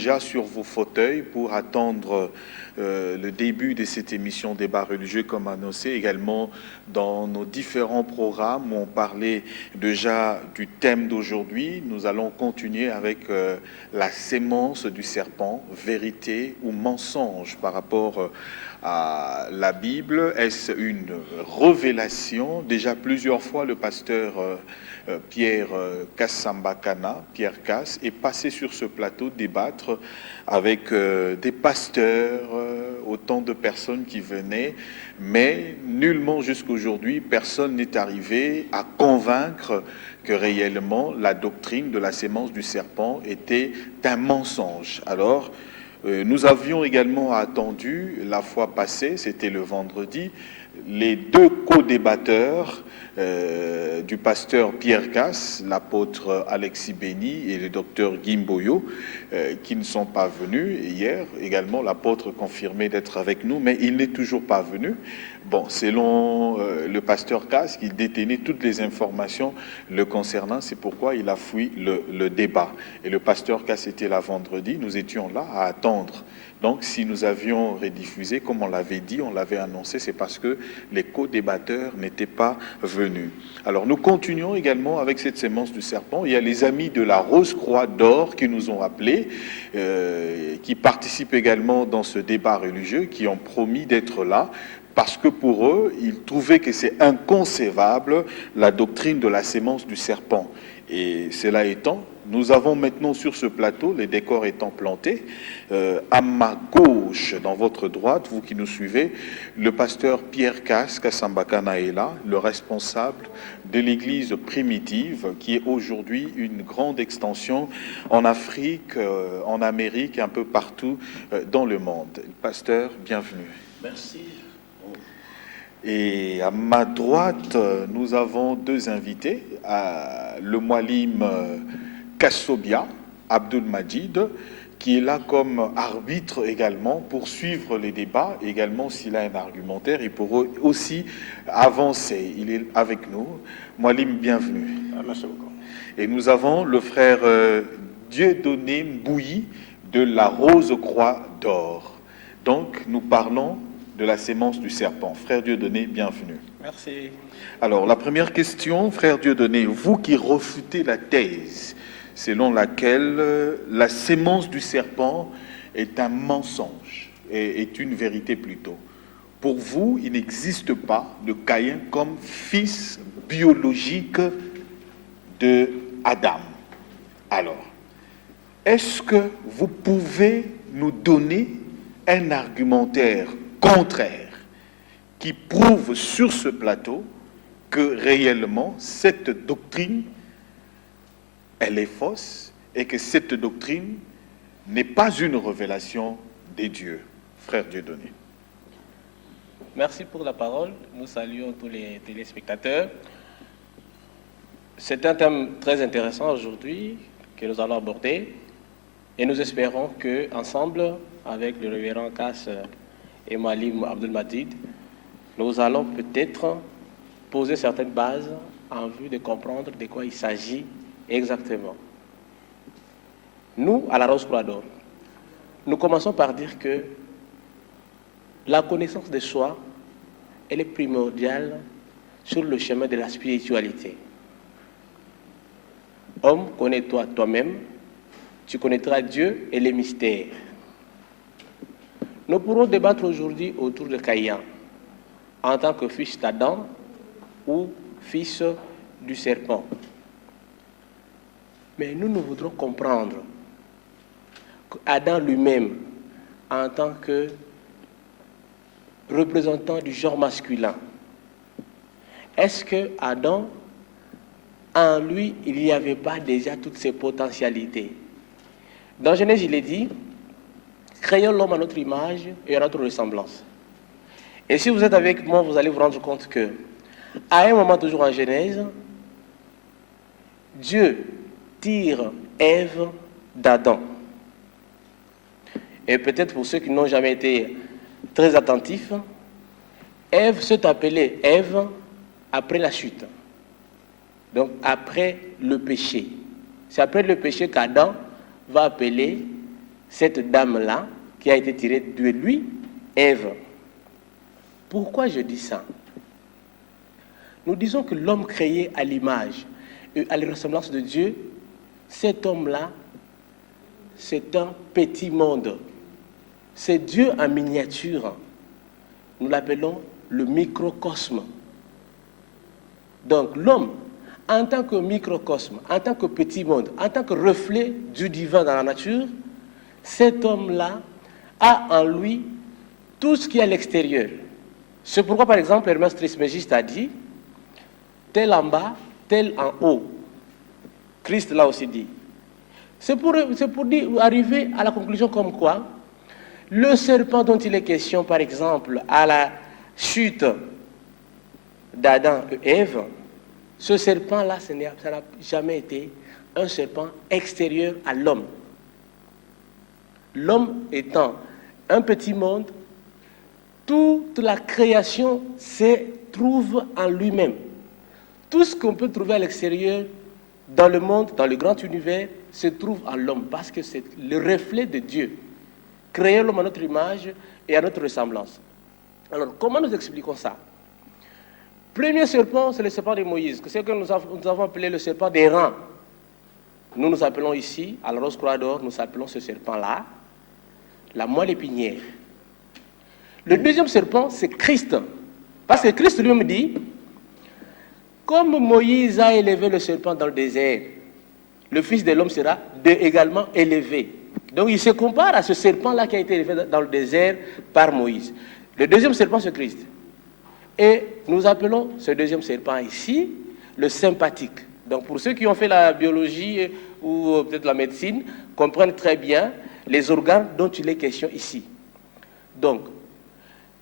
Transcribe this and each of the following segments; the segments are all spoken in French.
déjà sur vos fauteuils pour attendre le début de cette émission Débat religieux comme annoncé, également dans nos différents programmes où on parlait déjà du thème d'aujourd'hui. Nous allons continuer avec la sémence du serpent, vérité ou mensonge par rapport à la Bible. Est-ce une révélation? Déjà plusieurs fois, le pasteur Pierre Kassambakana, Pierre Kass, est passé sur ce plateau débattre avec des pasteurs, autant de personnes qui venaient, mais nullement jusqu'aujourd'hui, personne n'est arrivé à convaincre que réellement la doctrine de la sémence du serpent était un mensonge. Alors, nous avions également attendu, la fois passée, c'était le vendredi, les deux co-débatteurs du pasteur Pierre Kass, l'apôtre Alexis Béni et le docteur Gimboyo, qui ne sont pas venus. Et hier, également, l'apôtre confirmait d'être avec nous, mais il n'est toujours pas venu. Bon, selon le pasteur Kass, il détenait toutes les informations le concernant, c'est pourquoi il a fui le débat. Et le pasteur Kass était là vendredi, nous étions là à attendre. Donc, si nous avions rediffusé, comme on l'avait dit, on l'avait annoncé, c'est parce que les co-débatteurs n'étaient pas venus. Alors, nous continuons également avec cette sémence du serpent. Il y a les amis de la Rose-Croix d'Or qui nous ont appelés, qui participent également dans ce débat religieux, qui ont promis d'être là, parce que pour eux, ils trouvaient que c'est inconcevable la doctrine de la sémence du serpent. Et cela étant, nous avons maintenant sur ce plateau, les décors étant plantés, à ma gauche, dans votre droite, vous qui nous suivez, le pasteur Pierre Kass, Kassambakana est là, le responsable de l'église primitive, qui est aujourd'hui une grande extension en Afrique, en Amérique, un peu partout dans le monde. Pasteur, bienvenue. Merci. Et à ma droite, nous avons deux invités, le Moualim Kassobia, Abdul Majid, qui est là comme arbitre également pour suivre les débats, également s'il a un argumentaire, il pourra aussi avancer. Il est avec nous. Moualim, bienvenue. Merci beaucoup. Et nous avons le frère Dieudonné Mbouyi de la Rose-Croix d'Or. Donc, nous parlons de la sémence du serpent. Frère Dieudonné, bienvenue. Merci. Alors, la première question, frère Dieudonné, vous qui refutez la thèse selon laquelle la sémence du serpent est un mensonge, est une vérité plutôt. Pour vous, il n'existe pas de Caïn comme fils biologique de Adam. Alors, est-ce que vous pouvez nous donner un argumentaire contraire qui prouve sur ce plateau que réellement cette doctrine, elle est fausse et que cette doctrine n'est pas une révélation des dieux? Frère Dieudonné. Merci pour la parole. Nous saluons tous les téléspectateurs. C'est un thème très intéressant aujourd'hui que nous allons aborder et nous espérons qu'ensemble, avec le révérend Kass et Moualim Abdul Majid, nous allons peut-être poser certaines bases en vue de comprendre de quoi il s'agit exactement. Nous, à la Rose-Croix d'Or, nous commençons par dire que la connaissance de soi, elle est primordiale sur le chemin de la spiritualité. Homme, connais-toi toi-même, tu connaîtras Dieu et les mystères. Nous pourrons débattre aujourd'hui autour de Caïn, en tant que fils d'Adam ou fils du serpent. Mais nous voudrons comprendre qu'Adam lui-même, en tant que représentant du genre masculin, est-ce que Adam, en lui, il n'y avait pas déjà toutes ses potentialités? Dans Genèse, il est dit, créons l'homme à notre image et à notre ressemblance. Et si vous êtes avec moi, vous allez vous rendre compte que, à un moment toujours en Genèse, Dieu tire Ève d'Adam. Et peut-être pour ceux qui n'ont jamais été très attentifs, Ève s'est appelée Ève après la chute. Donc après le péché. C'est après le péché qu'Adam va appeler cette dame-là qui a été tirée de lui, Ève. Pourquoi je dis ça? Nous disons que l'homme créé à l'image et à la ressemblance de Dieu, cet homme-là, c'est un petit monde. C'est Dieu en miniature. Nous l'appelons le microcosme. Donc l'homme, en tant que microcosme, en tant que petit monde, en tant que reflet du divin dans la nature, cet homme-là a en lui tout ce qui est à l'extérieur. C'est pourquoi, par exemple, Hermès Trismégiste a dit « tel en bas, tel en haut ». Christ l'a aussi dit. C'est pour arriver à la conclusion comme quoi le serpent dont il est question, par exemple, à la chute d'Adam et Ève, ce serpent-là, ça n'a jamais été un serpent extérieur à l'homme. L'homme étant un petit monde, toute la création se trouve en lui-même. Tout ce qu'on peut trouver à l'extérieur, dans le monde, dans le grand univers, se trouve en l'homme, parce que c'est le reflet de Dieu. Créer l'homme à notre image et à notre ressemblance. Alors, comment nous expliquons ça? Premier serpent, c'est le serpent de Moïse, c'est ce que nous avons appelé le serpent d'Héran. Nous appelons ici, à la Rose-Croix d'Or, nous appelons ce serpent-là la moelle épinière. Le deuxième serpent, c'est Christ. Parce que Christ lui-même dit, comme Moïse a élevé le serpent dans le désert, le Fils de l'homme sera également élevé. Donc il se compare à ce serpent-là qui a été élevé dans le désert par Moïse. Le deuxième serpent, c'est Christ. Et nous appelons ce deuxième serpent ici le sympathique. Donc pour ceux qui ont fait la biologie ou peut-être la médecine, comprennent très bien les organes dont il est question ici. Donc,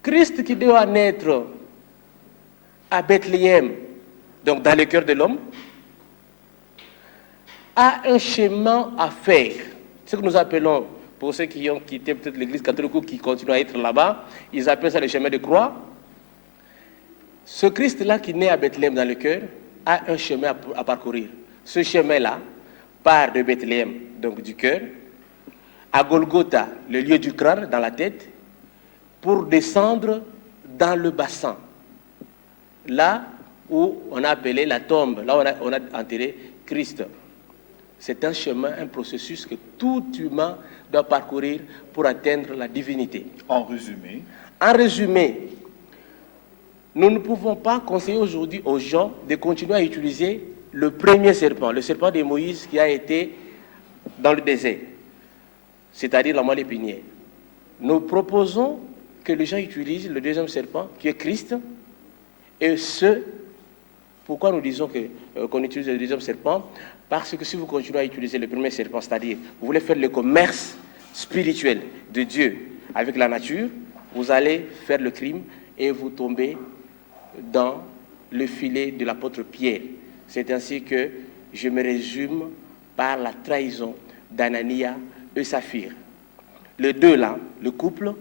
Christ qui doit naître à Bethléem, donc dans le cœur de l'homme, a un chemin à faire. Ce que nous appelons, pour ceux qui ont quitté peut-être l'église catholique ou qui continuent à être là-bas, ils appellent ça le chemin de croix. Ce Christ-là qui naît à Bethléem dans le cœur a un chemin à parcourir. Ce chemin-là part de Bethléem, donc du cœur, à Golgotha, le lieu du crâne, dans la tête, pour descendre dans le bassin, là où on a appelé la tombe, là où on a enterré Christ. C'est un chemin, un processus que tout humain doit parcourir pour atteindre la divinité. En résumé, nous ne pouvons pas conseiller aujourd'hui aux gens de continuer à utiliser le premier serpent, le serpent de Moïse qui a été dans le désert, c'est-à-dire la moelle épinière. Nous proposons que les gens utilisent le deuxième serpent, qui est Christ, et pourquoi nous disons qu'on utilise le deuxième serpent? Parce que si vous continuez à utiliser le premier serpent, c'est-à-dire vous voulez faire le commerce spirituel de Dieu avec la nature, vous allez faire le crime et vous tombez dans le filet de l'apôtre Pierre. C'est ainsi que je me résume par la trahison d'Anania et Saphir. Les deux là, le couple,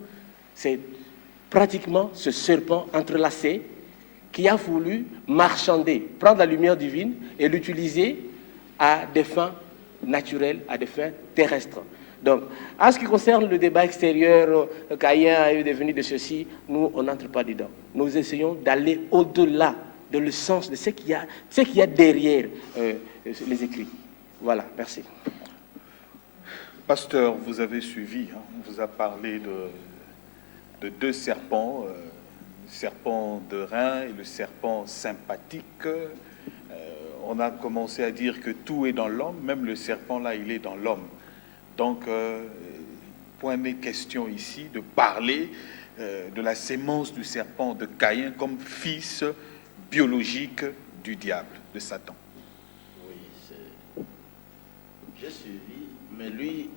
c'est pratiquement ce serpent entrelacé qui a voulu marchander, prendre la lumière divine et l'utiliser à des fins naturelles, à des fins terrestres. Donc, en ce qui concerne le débat extérieur, Caïn est devenu de ceci, nous, on n'entre pas dedans. Nous essayons d'aller au-delà de le sens de ce qu'il y a derrière les écrits. Voilà, merci. Pasteur, vous avez suivi, on vous a parlé de deux serpents, le serpent de Rhin et le serpent sympathique. On a commencé à dire que tout est dans l'homme, même le serpent là, il est dans l'homme. Donc, point de question ici de parler de la sémence du serpent de Caïn comme fils biologique du diable, de Satan. Oui, j'ai suivi, mais lui,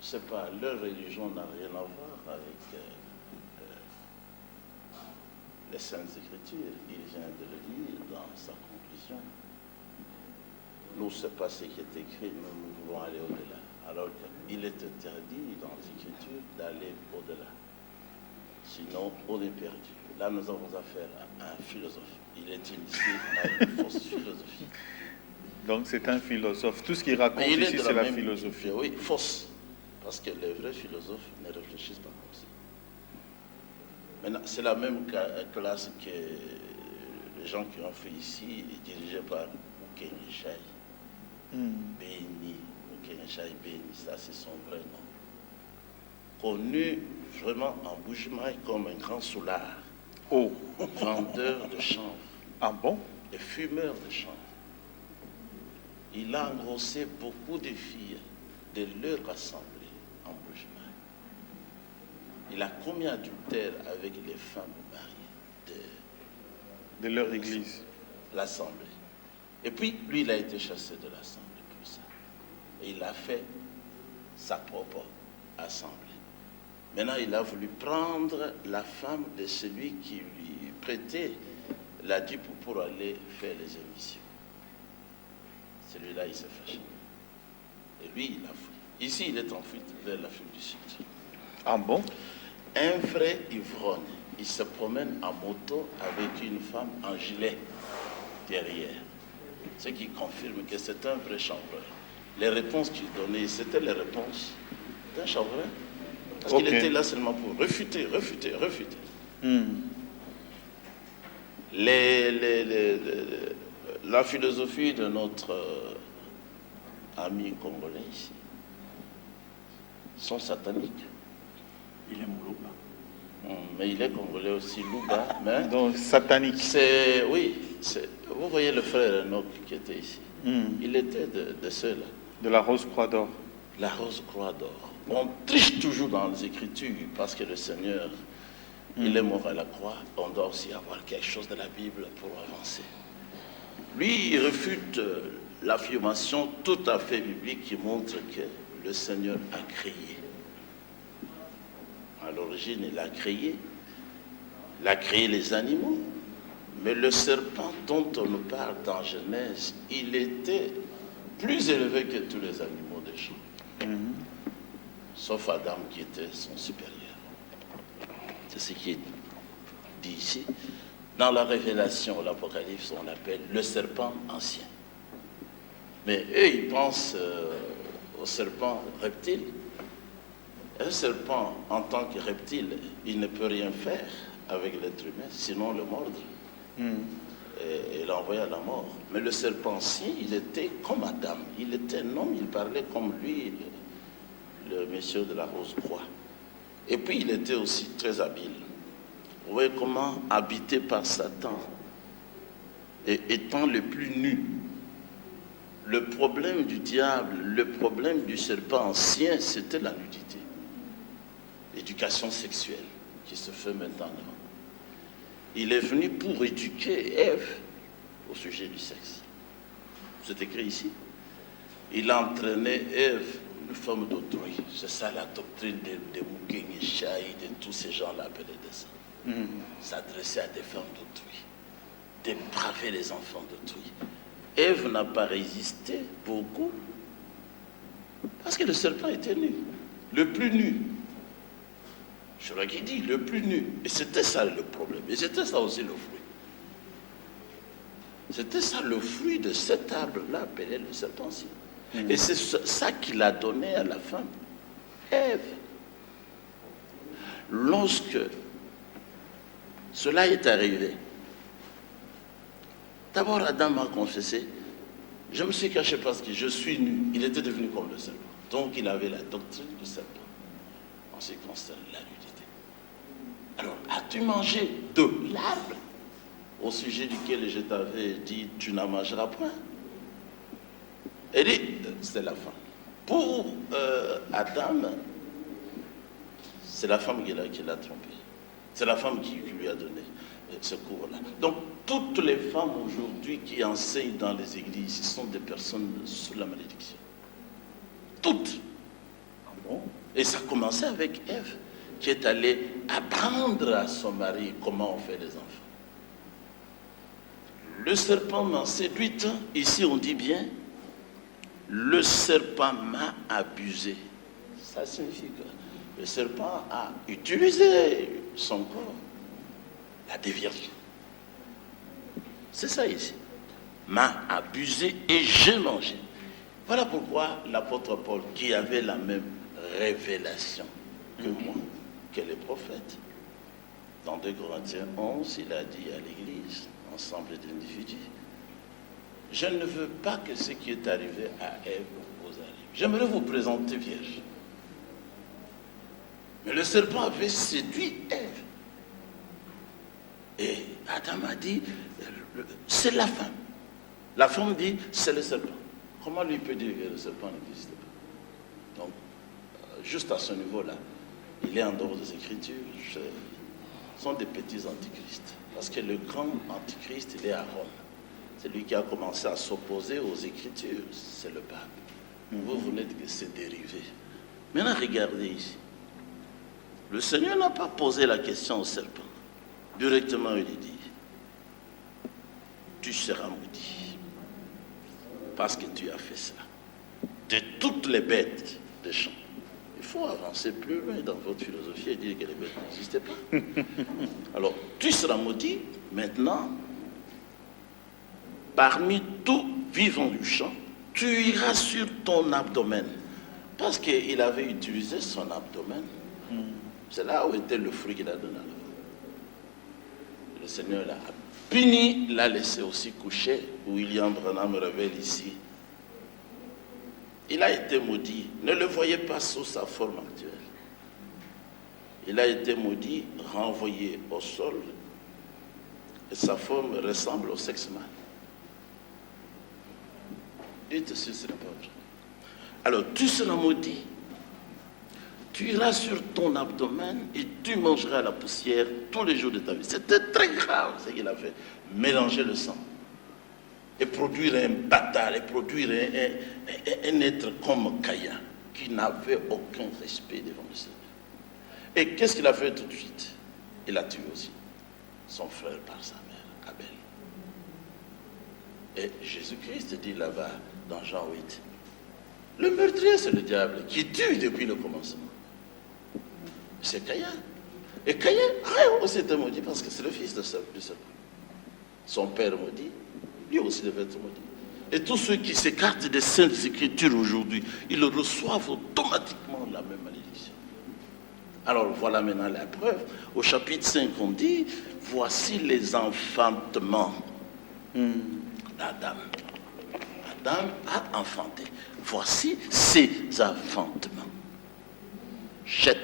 c'est pas, leur religion n'a rien à voir avec les Saintes Écritures. Il vient de le dire dans sa conclusion. Nous, ce n'est pas ce qui est écrit, nous voulons aller au-delà. Alors, il est interdit dans l'Écriture d'aller au-delà. Sinon, on est perdu. Là, nous avons affaire à un philosophe. Il est initié à une fausse philosophie. Donc, c'est un philosophe. Tout ce qu'il raconte ici, c'est la philosophie. Oui, fausse. Parce que les vrais philosophes ne réfléchissent pas comme ça. Maintenant, c'est la même classe que les gens qui ont fait ici, dirigés par Oukenchai Béni. Oukenchai Béni, ça c'est son vrai nom. Connu vraiment en Bujimaï comme un grand soulard, vendeur de chanvre, Ah bon? et fumeur de chanvre. Il a engrossé beaucoup de filles de leur assemblée en Bujimaï. Il a commis adultère avec les femmes mariées De leur église. de l'assemblée. Et puis, lui, il a été chassé de l'assemblée pour ça. Et il a fait sa propre assemblée. Maintenant, il a voulu prendre la femme de celui qui lui prêtait la dîme pour aller faire les émissions. Celui-là, il s'est fâché. Et lui, il a fui. Ici, il est en fuite vers l'Afrique du Sud. Ah bon? Un vrai ivrogne, il se promène en moto avec une femme en gilet derrière. Ce qui confirme que c'est un vrai chambreur. Les réponses qu'il donnait, c'était les réponses d'un chambreur. Parce qu'il était là seulement pour refuter. La philosophie de notre ami congolais ici sont sataniques. Il est Moulouba. Mais il est congolais aussi, Louba. Mais Donc, satanique. vous voyez le frère Enoch qui était ici. Il était de ceux-là. De la Rose Croix d'Or. La Rose Croix d'Or. On triche toujours dans les Écritures parce que le Seigneur, il est mort à la croix. On doit aussi avoir quelque chose de la Bible pour avancer. Lui, il refute l'affirmation tout à fait biblique qui montre que le Seigneur a créé. À l'origine, il a créé les animaux. Mais le serpent dont on nous parle dans Genèse, il était plus élevé que tous les animaux des champs. Sauf Adam qui était son supérieur. C'est ce qui est dit ici. Dans la Révélation, l'Apocalypse, on l'appelle le serpent ancien. Mais eux, ils pensent au serpent reptile. Un serpent, en tant que reptile, il ne peut rien faire avec l'être humain, sinon le mordre et l'envoyer à la mort. Mais le serpent ancien, il était comme Adam. Il était un homme, il parlait comme lui, le monsieur de la Rose Croix. Et puis, il était aussi très habile. Vous voyez comment, habité par Satan, et étant le plus nu, le problème du diable, le problème du serpent ancien, c'était la nudité. L'éducation sexuelle qui se fait maintenant. Il est venu pour éduquer Ève au sujet du sexe. C'est écrit ici. Il a entraîné Ève, une femme d'autrui. C'est ça la doctrine de Mukenchai, de tous ces gens-là appelés de ça. S'adresser à des femmes d'autrui, dépraver les enfants d'autrui. Ève n'a pas résisté beaucoup parce que le serpent était nu, le plus nu. Je l'ai dit, le plus nu. Et c'était ça le problème. Et c'était ça aussi le fruit. C'était ça le fruit de cet arbre-là appelé le serpent. Et c'est ça qu'il a donné à la femme, Ève. Lorsque cela est arrivé, d'abord Adam a confessé, je me suis caché parce que je suis nu. Il était devenu comme le serpent. Donc il avait la doctrine du serpent en ce qui concerne la nudité. Alors, as-tu mangé de l'arbre au sujet duquel je t'avais dit tu n'en mangeras point? Elle dit, c'est la femme. Pour Adam, c'est la femme qui l'a trompé. C'est la femme qui lui a donné ce cours-là. Donc, toutes les femmes aujourd'hui qui enseignent dans les églises, ce sont des personnes sous la malédiction. Toutes. Et ça a commencé avec Ève, qui est allée apprendre à son mari comment on fait les enfants. Le serpent m'a séduite. Ici, on dit bien, le serpent m'a abusé. Ça signifie que le serpent a utilisé son corps, la déviation. C'est ça ici. M'a abusé et j'ai mangé. Voilà pourquoi l'apôtre Paul, qui avait la même révélation que moi, que les prophètes. Dans 2 Corinthiens 11, il a dit à l'Église, ensemble d'individus, je ne veux pas que ce qui est arrivé à Ève vous arrive. J'aimerais vous présenter vierge. Mais le serpent avait séduit Ève. Et Adam a dit, c'est la femme. La femme dit, c'est le serpent. Comment lui peut dire que le serpent n'existe pas? Donc, juste à ce niveau-là, il est en dehors des Écritures. Ce sont des petits antichrists. Parce que le grand antichrist, il est à Rome. C'est lui qui a commencé à s'opposer aux Écritures. C'est le pape. Vous venez de se dériver. Maintenant, regardez ici. Le Seigneur n'a pas posé la question au serpent. Directement, il lui dit, tu seras maudit parce que tu as fait ça. De toutes les bêtes des champs. Il faut avancer plus loin dans votre philosophie et dire que les bêtes n'existaient pas. Alors, tu seras maudit maintenant. Parmi tout vivant du champ, tu iras sur ton abdomen. Parce qu'il avait utilisé son abdomen. C'est là où était le fruit qu'il a donné à l'homme. Le Seigneur l'a puni, l'a laissé aussi coucher, où William Branham révèle ici. Il a été maudit. Ne le voyez pas sous sa forme actuelle. Il a été maudit, renvoyé au sol, et sa forme ressemble au sexe mâle. Dites si ce n'est pas vrai. Alors, tu seras maudit. Tu iras sur ton abdomen et tu mangeras la poussière tous les jours de ta vie. C'était très grave ce qu'il a fait. Mélanger le sang et produire un bâtard, et produire un être comme Caïn qui n'avait aucun respect devant le Seigneur. Et qu'est-ce qu'il a fait tout de suite? Il a tué aussi son frère par sa mère, Abel. Et Jésus-Christ dit là-bas dans Jean 8, le meurtrier c'est le diable qui tue depuis le commencement. C'est Caïn. Et Caïn aussi était maudit parce que c'est le fils du serpent. Son père maudit, lui aussi devait être maudit. Et tous ceux qui s'écartent des saintes écritures aujourd'hui, ils reçoivent automatiquement la même malédiction. Alors voilà maintenant la preuve. Au chapitre 5, on dit, voici les enfantements d'Adam. Adam a enfanté. Voici ses enfantements. Chet,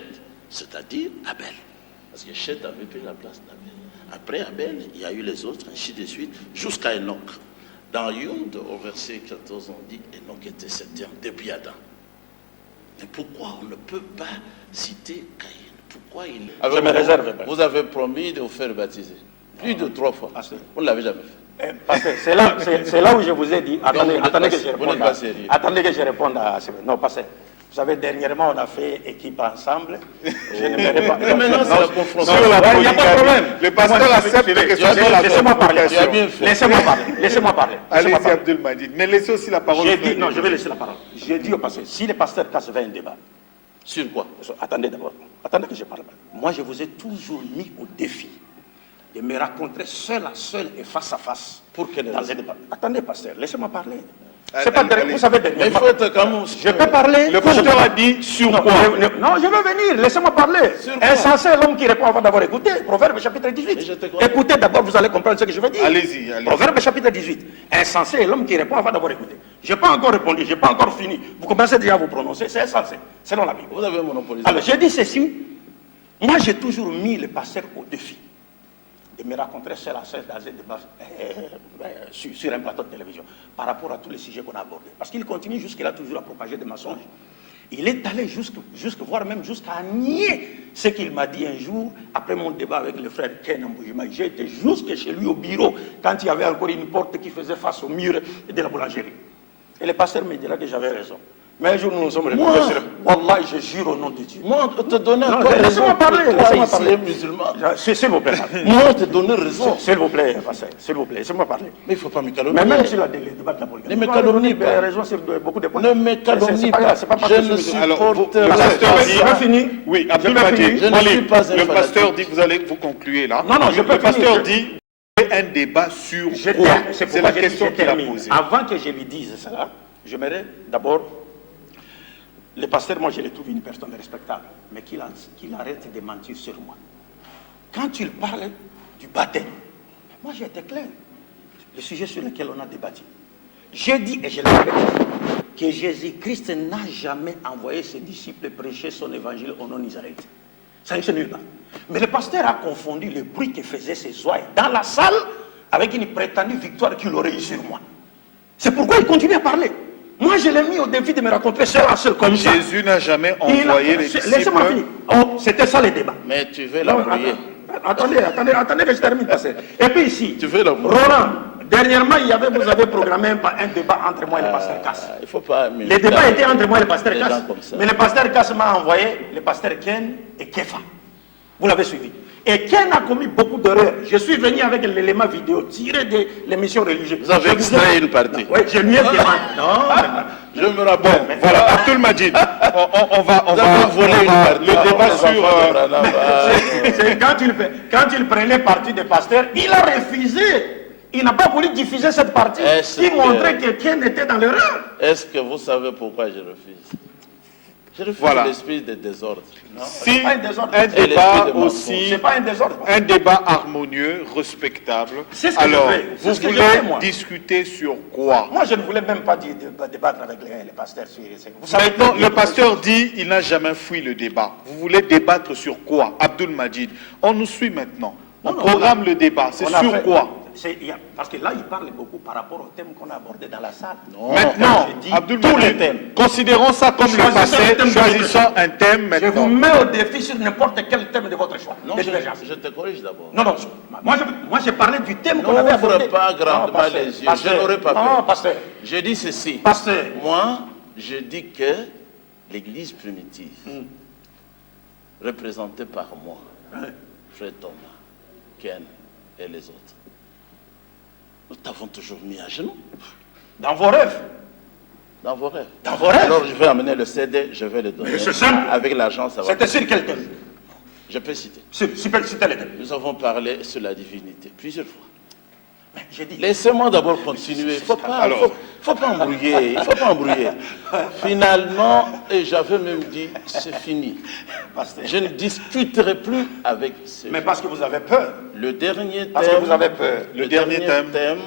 c'est-à-dire Abel. Parce que Chet avait pris la place d'Abel. Après Abel, il y a eu les autres, ainsi de suite, jusqu'à Enoch. Dans Yud, au verset 14, on dit Enoch était septième depuis Adam. Mais pourquoi on ne peut pas citer Caïn? Pourquoi il... Je me réserve. Vous avez promis de vous faire baptiser. Plus de 3 fois. Vous ne l'avez jamais fait. Parce que c'est là où je vous ai dit, attendez que je réponde à... Attendez que je réponde à... Non, parce que, vous savez, dernièrement, on a fait équipe ensemble. Je ne verrai pas... Mais maintenant, c'est la confrontation. Il n'y a pas de problème. Le pasteur accepte que ce soit la Laissez-moi parler. Tu as bien fait. Laissez-moi parler. Laissez-moi parler. Allez-y, Abdul Majid. Mais laissez aussi la parole. Non, je vais laisser la parole. J'ai dit au passé, si le pasteur casse un débat, Sur quoi? attendez d'abord. Attendez que je parle. Moi, je vous ai toujours mis au défi de me rencontrer seul à seul et face à face. Pour quelle Dans raison? un débat. Attendez, pasteur, laissez-moi parler. Allez, C'est pas allez. vous savez, Mais il faut être comme... je peux parler. Le pasteur a dit sur Non, quoi? non, je veux venir, laissez-moi parler. Sur quoi? Insensé, l'homme qui répond avant d'avoir écouté. Proverbe chapitre Mais je 18. te comprends. Écoutez d'abord, vous allez comprendre ce que je veux dire. Allez-y, allez-y. Proverbe chapitre 18. Insensé est l'homme qui répond avant d'avoir écouté. Je n'ai pas encore répondu, je n'ai pas encore fini. Vous commencez déjà à vous prononcer, c'est insensé, selon la Bible. Vous avez monopolisé. Alors, j'ai dit ceci. Moi, j'ai toujours mis le pasteur au défi de me rencontrer seul à seul dans un débat sur un plateau de télévision par rapport à tous les sujets qu'on a abordés. Parce qu'il continue jusqu'à toujours à propager des mensonges. Il est allé voire même jusqu'à nier ce qu'il m'a dit un jour après mon débat avec le frère Ken Amboujima. J'ai été jusque chez lui au bureau quand il y avait encore une porte qui faisait face au mur de la boulangerie. Et le pasteur me dira que j'avais raison. Mais un jour, nous nous sommes retrouvés sur... Wallah, je jure au nom de Dieu. Moi, on te donnait Non, encore raison. laissez-moi parler, Toi, laissez-moi ici, parler. musulman. S'il vous plaît. Moi, on te donnait raison. S'il vous plaît, pasteur, s'il vous plaît, laissez-moi parler. Mais il ne faut pas me calomnier. Mais même sur le débat de la polygamie. Ne me calomnie Vous avez pas. raison sur beaucoup de points. Ne me calomnie pas. C'est pas Je parce que ne suis... Alors, supporte le pasteur pas dit- Je vais finir. Oui, Je Abdul vais Majid. finir. Je ne Allez, suis pas un le fanatique. pasteur dit, vous allez vous concluer là. Non, non, je peux Le pasteur finir. dit, un débat sur C'est quoi? c'est C'est pourquoi la je question dis, je qu'il a termine. posée. Avant que je lui dise cela, j'aimerais d'abord Le pasteur, moi, je le trouve une personne respectable, mais qu'il arrête de mentir sur moi. Quand il parle du baptême, moi, j'ai été clair. Le sujet sur lequel on a débattu. J'ai dit, et je le répète, que Jésus-Christ n'a jamais envoyé ses disciples prêcher son évangile au non-israélites. Ça ne se nulle part. Mais le pasteur a confondu le bruit que faisaient ses oreilles dans la salle avec une prétendue victoire qu'il aurait eue sur moi. C'est pourquoi il continue à parler. Moi, je l'ai mis au défi de me raconter seul à seul comme ça. Jésus n'a jamais envoyé les disciples. Laissez-moi finir. Oh, c'était ça le débat. Mais tu veux l'embrouiller. Attendez que je termine, pasteur. Et puis ici, Tu veux l'embrouiller. Roland, dernièrement, vous avez programmé un débat entre moi et le pasteur Cass. Il ne faut pas... Le débat était entre moi et le pasteur Des Cass. gens comme ça. Mais le pasteur Cass m'a envoyé le pasteur Ken et Kefa. Vous l'avez suivi. Et Ken a commis beaucoup d'erreurs. Je suis venu avec l'élément vidéo tiré de l'émission religieuse. Vous avez extrait une partie. Oui, je lui ai demandé. Non, Je me rappelle. Voilà, Abdul Majid, on va voler une partie. le débat sur... quand il prenait parti des pasteurs, il a refusé. Il n'a pas voulu diffuser cette partie qui montrait que Ken était dans l'erreur. Est-ce que vous savez pourquoi je refuse? Je refuse Voilà. l'esprit de désordre. Si C'est pas un désordre. un l'esprit débat de mensonge. aussi, C'est pas un désordre. un débat harmonieux, respectable, C'est ce que je alors fais. C'est vous ce que je voulez fais, moi. discuter sur quoi? Moi, je ne voulais même pas débattre avec les pasteurs. Vous savez, Maintenant, le pasteur dit il n'a jamais fui le débat. Vous voulez débattre sur quoi? Abdul Majid, on nous suit maintenant. On Non, programme le débat. C'est on a sur fait- quoi? Parce que là, il parle beaucoup par rapport au thème qu'on a abordé dans la salle. Maintenant, je dis Abdul tous les Majid, thèmes. considérons ça comme le Choisissons passé, le thème de choisissons votre un thème Je vous maintenant. mets au défi sur n'importe quel thème de votre choix. Non, D'intelligence. je te corrige d'abord. Non, moi, j'ai parlé du thème qu'on avait N'ouvre abordé. pas grandement pasteur, les yeux. pasteur. Je n'aurais pas Non, pu. pasteur. Je dis ceci. Pasteur. Moi, je dis que l'église primitive, représentée par moi, Frère Thomas, Ken et les autres, nous t'avons toujours mis à genoux Dans vos rêves. dans vos rêves. Dans vos rêves. Alors je vais amener le CD, je vais le donner. Mais c'est simple. Avec l'argent, ça va. C'était sur quel thème? Je peux citer. Super, c'était le thème. Nous avons parlé sur la divinité plusieurs fois. Mais j'ai dit. Laissez-moi d'abord continuer. Il ne faut pas, Alors. faut pas embrouiller. Il faut pas embrouiller. Finalement, et j'avais même dit, c'est fini. Pasteur. Je ne discuterai plus avec ces Mais gens. parce que vous avez peur. Le dernier thème, Parce que vous avez peur. le dernier thème,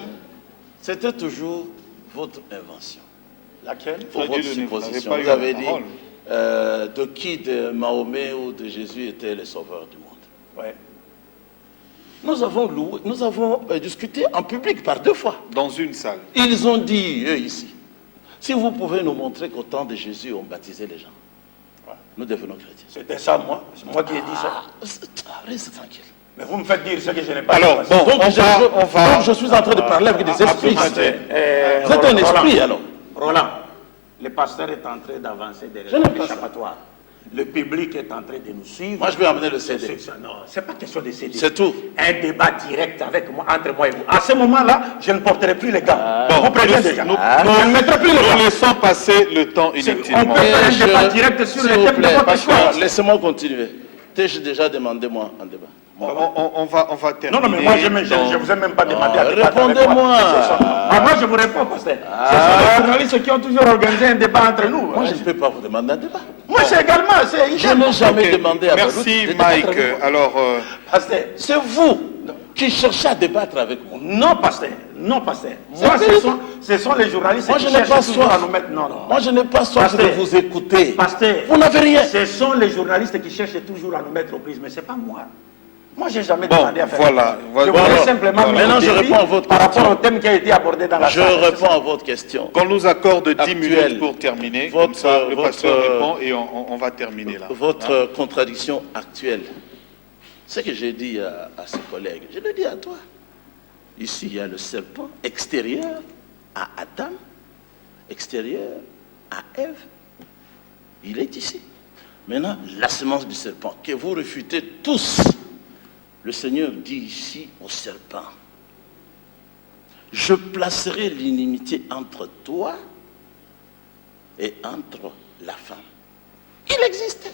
c'était toujours votre invention. Laquelle? Pour Frère votre Dieudonné, vous n'avez supposition. pas eu Vous la avez dit parole. de qui de Mahomet ou de Jésus était le sauveur du monde. Ouais. Nous avons discuté en public par 2 fois. Dans une salle. Ils ont dit, eux ici, si vous pouvez nous montrer qu'au temps de Jésus, on baptisait les gens, nous devenons chrétiens. C'était ça, moi. C'est moi qui ai dit ça. Reste tranquille. Mais vous me faites dire ce que je n'ai pas Alors, dit. bon, Donc, on va... donc je suis en train de parler avec des esprits. Pasteur, Vous êtes un esprit alors. Roland, le pasteur est en train d'avancer Je derrière n'aime pas l'échappatoire. Le public est en train de nous suivre. Moi, je vais amener le CD. C'est ça, non, c'est pas question de CD. C'est tout. Un débat direct avec moi, entre moi et vous. À ce moment-là, je ne porterai plus les gants. Vous prévenez déjà. Je ne mettrai plus les Nous gants. laissons passer le temps On inutilement. peut faire un Et débat direct sur s'il le vous thème de plaît, votre choix. laissez-moi continuer. T'ai-je déjà demandé, moi, un débat? On va terminer. Non, mais moi, je ne vous ai même pas demandé à débattre avec répondez-moi. moi. C'est ça. Moi, je vous réponds, pasteur. Ce sont les journalistes qui ont toujours organisé un débat entre nous. Moi, je ne peux pas vous demander un débat. Moi, c'est également. Je n'ai jamais Ok, demandé à merci Baroud de débattre Mike. avec moi. Alors, Pasteur. C'est vous qui cherchez à débattre avec moi. Non, pasteur. Non, pasteur. C'est Moi, vrai. ce sont les journalistes Moi, qui je n'ai cherchent pas toujours soif. à nous mettre. Non, non. Moi, je n'ai pas soif de Pasteur. vous écouter. Pasteur. Vous n'avez rien. Ce sont les journalistes qui cherchent toujours à nous mettre aux prises, mais ce n'est pas moi. Moi, je n'ai jamais Bon, demandé à faire voilà, ça. voilà. Je voulais Voilà. simplement Voilà. mettre Maintenant, au je défi réponds à votre par rapport question. au thème qui a été abordé dans la Je salle. réponds à votre question. qu'on nous accorde 10 Actuel. minutes pour terminer. Comme Votre- ça, le pasteur votre- répond et on va terminer là. Votre contradiction actuelle, ce que j'ai dit à ses collègues, je le dis à toi. Ici, il y a le serpent extérieur à Adam, extérieur à Ève. Il est ici. Maintenant, la semence du serpent, que vous refutez tous. Le Seigneur dit ici au serpent, je placerai l'inimité entre toi et entre la femme. Il existait.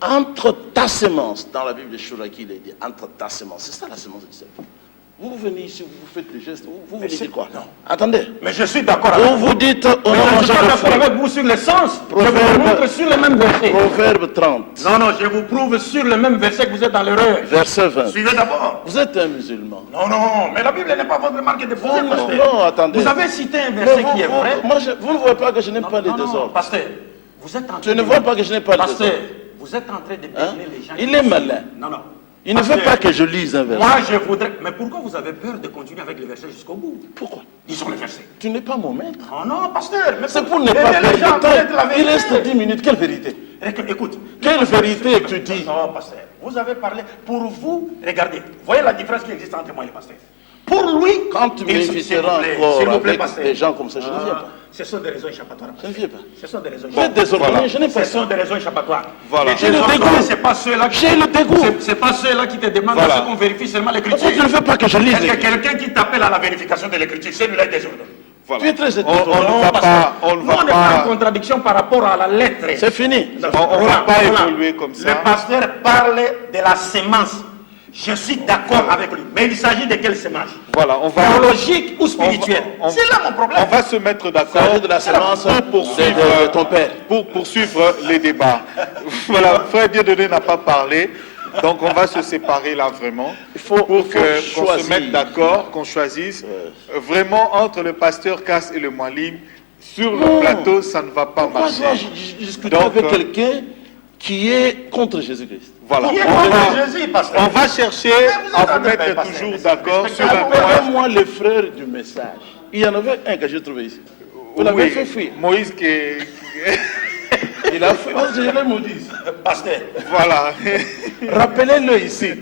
Entre ta semence, dans la Bible de Chouraki, il est dit, entre ta semence, c'est ça la semence du serpent. Vous venez ici, vous faites des gestes, vous Mais dites c'est quoi? non. Attendez. Mais je suis d'accord avec Vous vous. vous dites, on Mais a je ne mangé suis pas le d'accord fruit. avec vous sur le sens. Je Proverbe- vous montre sur le même verset. Proverbe 30, Non, non, je vous prouve sur le même verset que vous êtes dans l'erreur. verset 20. Suivez d'abord. Vous êtes un musulman. Non, non, mais la Bible n'est pas votre marque de Vous, posée, non, pasteur. non, attendez. Vous avez cité un Mais verset vous, qui est vrai. vous ne voyez pas que je n'aime pas les Non, non, désordres. pasteur, vous êtes en train Tu ne de- vois pas que je n'ai pas les Pasteur, désordres. vous êtes en train de Hein? bénir les gens. Il qui est sont- malin. Non, non. Il ne veut Pasteur, pas que je lise un verset. Moi, je voudrais... Mais pourquoi vous avez peur de continuer avec le verset jusqu'au bout? Pourquoi? Disons le verset. Tu n'es pas mon maître. Oh non, pasteur. Mais C'est pour ne pas aider les gens à perdre connaître de la temps. Il vérité. reste 10 minutes. Quelle vérité? Écoute. Quelle vérité tu dis? Non, pasteur. Vous avez parlé. Pour vous, regardez. Voyez la différence qui existe entre moi et le pasteur. Pour lui, Quand tu il- m'inviteras s'il encore vous plaît, avec pasteur. des gens comme ça, je ne viens pas. Ce sont des raisons échappatoires. Je ne viens pas. Ce sont des raisons Vous êtes désordonné, Voilà. je n'ai pas Ce sont des raisons échappatoires. Voilà. Les J'ai le désordonnés, dégoût. c'est pas ceux-là qui... J'ai le dégoût. C'est pas ceux-là qui te demandent Voilà. à ce qu'on vérifie seulement l'écriture. Pourquoi tu ne veux pas que je lise Est-ce que l'écriture? quelqu'un qui t'appelle à la vérification de l'écriture, celui-là est désordonné? Voilà. Tu es très On étonnant. ne va pas, on ne Nous, va on n'est pas en pas, contradiction par rapport à la lettre. C'est fini. Non, on va Roland, pas Roland, évoluer comme ça. Le pasteur parle de la sémence. Je suis d'accord avec lui. Mais il s'agit de quelle sémence? voilà, on va, Théologique ou spirituelle? on- C'est là mon problème. on va se mettre Ça d'accord arrive de la sémence pour poursuivre, de ton père. pour poursuivre les débats. Voilà, frère Dieudonné n'a pas parlé, donc on va se séparer là vraiment pour qu'on se choisir. mette d'accord, qu'on choisisse vraiment entre le pasteur Cass et le Moualim. Sur Non. le plateau, ça ne va pas Pourquoi marcher. dois-je discuter Donc, avec quelqu'un qui est contre Jésus-Christ? Voilà, Qui est on contre va, Jésus, pasteur? on va chercher vous à êtes en vous mettre train de passer, toujours mais d'accord sur un point. Appelez-moi les frères du message. Il y en avait un que j'ai trouvé ici. Vous l'avez Oui, fait fuir. Moïse qui est... Il a fui. Je l'ai maudit. Pasteur. Voilà. Rappelez-le ici.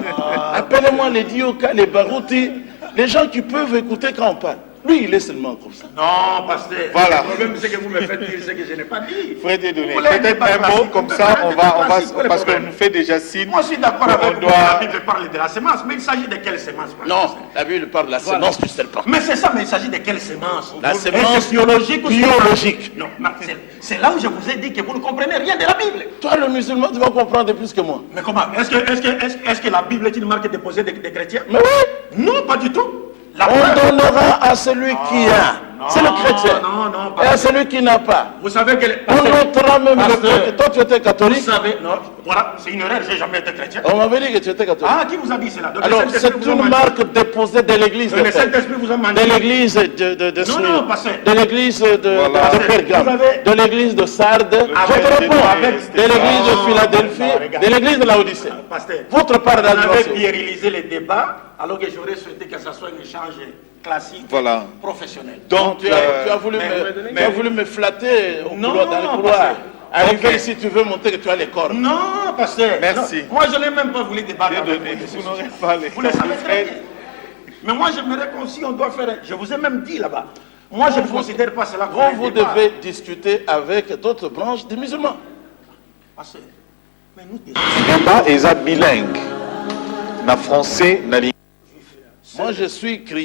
Appelez-moi les Dioka, les Barouti, les gens qui peuvent écouter quand on parle. Lui, il est seulement comme ça. Non, pasteur. Voilà. Le problème, c'est que vous me faites dire ce que je n'ai pas dit. Frère Dieudonné, Vous voulez un peut-être débat un mot classique, comme vous ça, faites un on débat va, classique, quel est le parce qu'on problème? nous fait déjà signe. Moi, je suis d'accord avec On vous. doit- La Bible parle de la sémence, mais il s'agit de quelle sémence? Non, la Bible parle de la sémence du serpent. Mais c'est ça, mais il s'agit de quelle sémence? La Est-ce sémence biologique ou biologique. Non, c'est là où je vous ai dit que vous ne comprenez rien de la Bible. Toi, le musulman, tu vas comprendre plus que moi. Mais comment? Est-ce que la Bible est une marque déposée des chrétiens? Mais oui, Non, pas du tout. La on preuve- donnera à celui qui a. C'est le chrétien. non, Et à celui qui n'a pas. Vous savez que... On notera même le Pasteur, fait que toi, tu étais Vous catholique. savez, non, voilà, c'est une erreur, j'ai jamais été chrétien. On m'avait dit que tu étais catholique. Ah, qui vous a dit cela? Donc, le Alors, Saint-Esprit c'est vous a une menti. marque déposée de l'église de Le Père. Saint-Esprit vous a menti. De l'église de Non, Smyrne, non, pasteur. de l'église de Voilà. Pergame, Vous avez- de l'église de Sardes, Avec- votre réponse, avec- de l'église de Non, Philadelphie, non, regarde. de l'église de Laodicée. Pasteur, Votre part vous avez d'admiration. puérilisé les débats, alors que j'aurais souhaité que ça soit un échange classique, Voilà. professionnel. Donc, Tu as voulu me flatter au Non, couloir, dans le non, couloir. pasteur. Arriver Ok. ici, tu veux montrer que tu as les corps. Non, pasteur. Merci. Non, moi, je n'ai même pas voulu débattre avec Dieudonné, vous. vous n'aurez pas les Vous le savez très frères. bien. Mais moi, j'aimerais qu'on si on doit faire... Je vous ai même dit là-bas. Moi, je ne considère pas cela comme un Vous débat. devez discuter avec d'autres branches des musulmans. Pasteur, mais nous, Débat eza bilingue. Na français, na Moi, je suis chrétien.